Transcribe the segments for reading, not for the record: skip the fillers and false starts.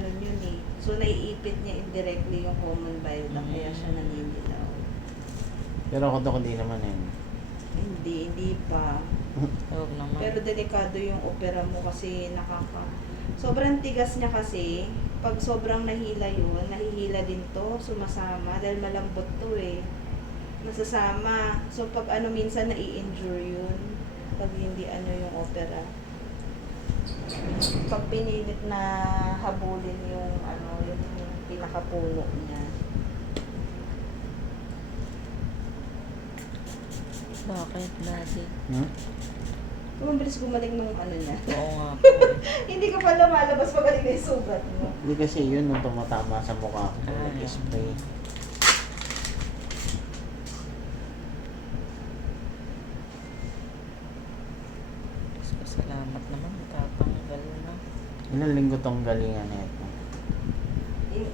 ganun yun eh. So, naiipit niya indirectly yung common bile duct, kaya siya naninilaw. Pero ako Dok, hindi naman eh. Hindi pa. Huwag naman. Pero delikado yung opera mo kasi sobrang tigas niya kasi, pag sobrang nahila yun, nahihila din to, sumasama, dahil malambot to eh. Nasasama. So, pag minsan nai-injure yun, pag hindi yung opera. Pag pinilit na habulin yung yung pinakapuno niya. Bakit, Daddy? Mabilis gumaling nung niya. Oo nga po. Hindi ka pa lumalabas magaling na yung sugat mo. Hindi kasi yun nung tumatama sa mukha ko, Ah, nag-spray. Salamat naman, tatanggal na. Ilang linggo tong galingan na ito?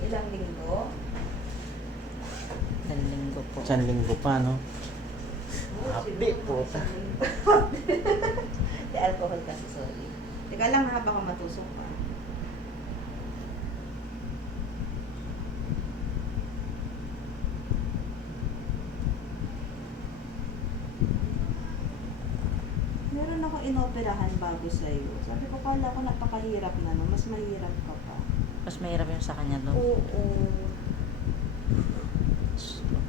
Ilang linggo? Ilang linggo po. 1 linggo pa, no? Happy, puta. Di alcohol kasi, sorry. Teka lang ha, baka matusok pa. Meron ako inoperahan bago sa'yo. Sabi ko, kala ko napakahirap na, no? Mas mahirap ka pa. Mas mahirap yung sa kanya, Dok. Oo.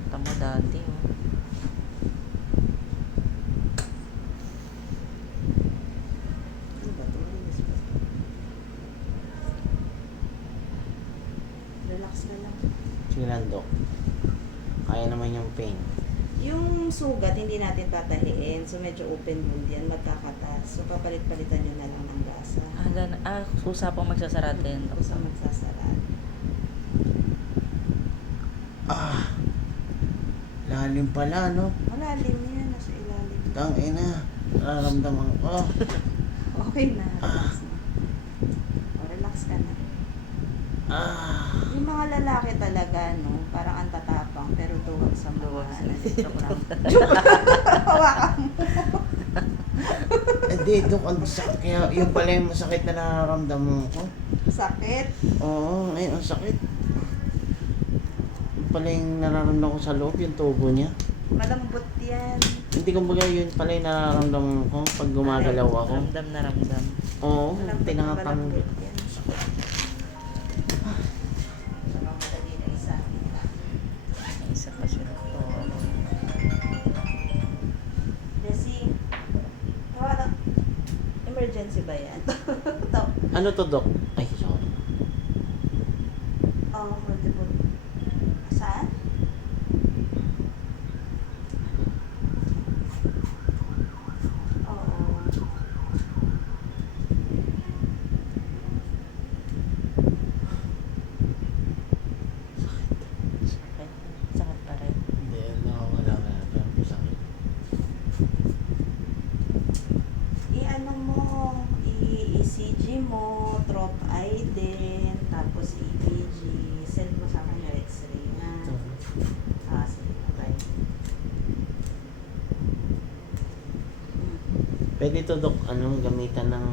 Tama, Daddy. Oh. Ano ba ito? Relax na lang. Sige lang, Dok. Kaya naman yung pain. Yung sugat, hindi natin tatahiin. So, medyo open wound yan. Magkakatas. So, papalit-palitan nyo na lang ng gasa. Susa pong magsasara din, Dok. Gusto magsasaran. Lalim pala, no? Malalim yan. Nasa ilalim. Tangina. Nararamdaman ko. Okay na. Relax na. O, relax ka na. Yung mga lalaki talaga, no? Parang ang tatapang, pero duwag sa mga. Joke lang. Hawakan mo. Hindi, Dok, ang sakit. Kaya yung pala yung masakit na nararamdaman ko. Sakit. Oo, ngayon ang sakit. Yung pala yung nararamdaman ko sa loob, yung tubo niya. Malambot yan. Hindi ko baga yun pala yung nararamdaman ko pag gumagalaw ako. Ramdam na ramdam. Oo, Malambot na tinatang. malambot yan. Saka madali na isa. May isa pa siya, Dok. Jessie, tawag. Emergency ba yan? Ano to, Dok? Ay, sorry. Multiple. Saan? Oo. Sakit. Sakit pa rin. Hindi, nakawala ka na. Pero masakit. I-ano mo, i-ECG mo, trop eye din, tapos EPG, send mo sa akin yung x-ray na. Sige, okay. Pwede to, Dok, gamitan ng